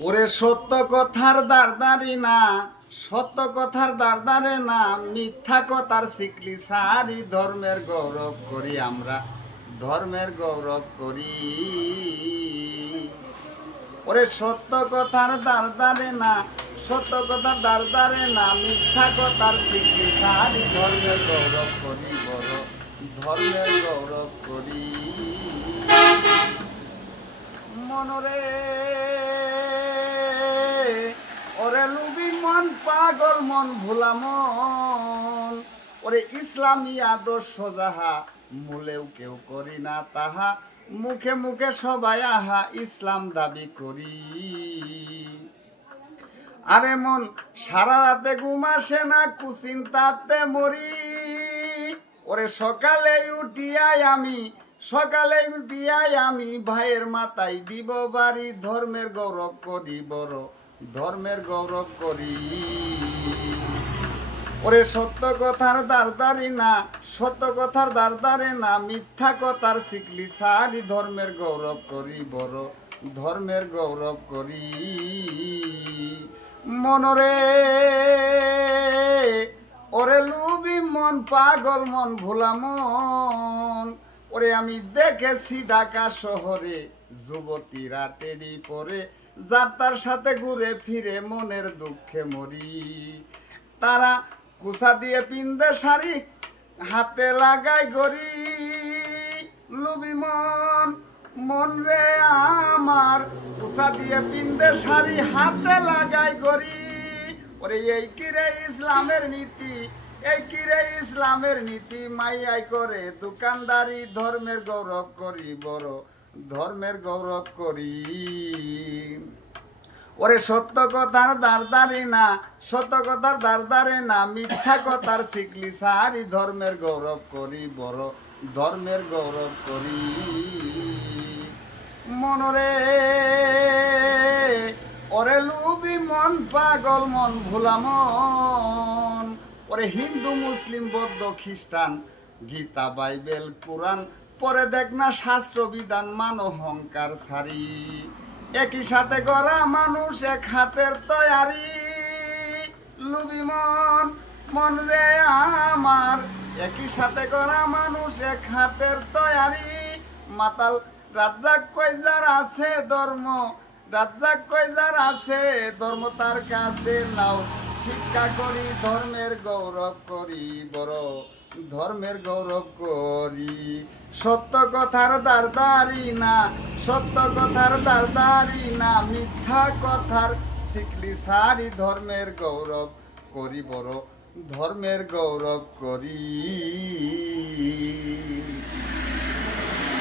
ওরে সত্য কথার দারদারি না, সত্য কথার দারদারে না, মিথ্যা কথার শিখলি সারি। ধর্মের গৌরব করি আমরা, ধর্মের গৌরব করি। ওরে সত্য কথার দারদারে না, সত্য কথার দারদারে না, মিথ্যা কথার শিখলি সারি। ধর্মের গৌরব করি বড়, ধর্মের গৌরব করি। মনরে ওরে লুবি মন, পাগল মন, ভোলা মন, ওরে ইসলামী আদর্শ যাহা মূলেও কেউ করি না তাহা, মুখে মুখে সবাই আহা ইসলাম দাবি করি। আরে মন সারা রাতে ঘুম আসে না, কুচিন্তাতে মরি। ওরে সকালে উঠিয়াই আমি ভাইয়ের মাথায় দিব বাড়ি। ধর্মের গৌরব করি বড়, ধর্মের গৌরব করি। ওরে সত্য কথার দারদারি না, সত্য কথার দারদারে না, মিথ্যা কথার শিখলি সারি। ধর্মের গৌরব করি বড়, ধর্মের গৌরব করি। মনরে ওরে লুবি মন, পাগল মন, ভোলা মন, ওরে আমি দেখেছি ঢাকা শহরে যুবতীরা টেডি পরে, যাত্রার সাথে ঘুরে ফিরে মনের দুঃখে মরি। তারা কুসা দিয়ে পিন্দে শাড়ি, হাতে লাগাই গড়ি। লুবি মন, মন রে আমার, কুসা দিয়ে পিন্দে শাড়ি, হাতে লাগাই গড়ি। ওরে এই কিরে ইসলামের নীতি, এই কিরে ইসলামের নীতি, মাইয়াই করে দোকানদারি। ধর্মের গৌরব করি বড়, ধর্মের গৌরব করি। ওরে সত্য কথার দারদারি না, সত্য কথার দারদারে না, মিথ্যা কথার শিখলি সারি। ধর্মের গৌরব করি বড়, ধর্মের গৌরব করি। মনরে ওরে লুবি মন, পাগল মন, ভোলা মন, ওরে হিন্দু মুসলিম বৌদ্ধ খ্রিস্টান, গীতা বাইবেল কোরআন পরে দেখ না শাস্ত্র বিধান, মান অহংকার সারি। একই সাথে গড়া মানুষ এক হাতের তৈয়ারি। লুবি মন, মন রে আমার, একই সাথে গড়া মানুষ এক হাতের তৈয়ারি। মাতাল রাজ্জাক কয়জার আছে ধর্ম, রাজ্জাক কয়জার আছে ধর্ম, তার কাছে নাও শিক্ষা করি। ধর্মের গৌরব করি বড়, ধর্মের গৌরব করি। সত্য কথার দারদারি না, সত্য কথার দারদারি না, মিথ্যা কথার শিখলি সারি। ধর্মের গৌরব করি বড়, ধর্মের গৌরব করি।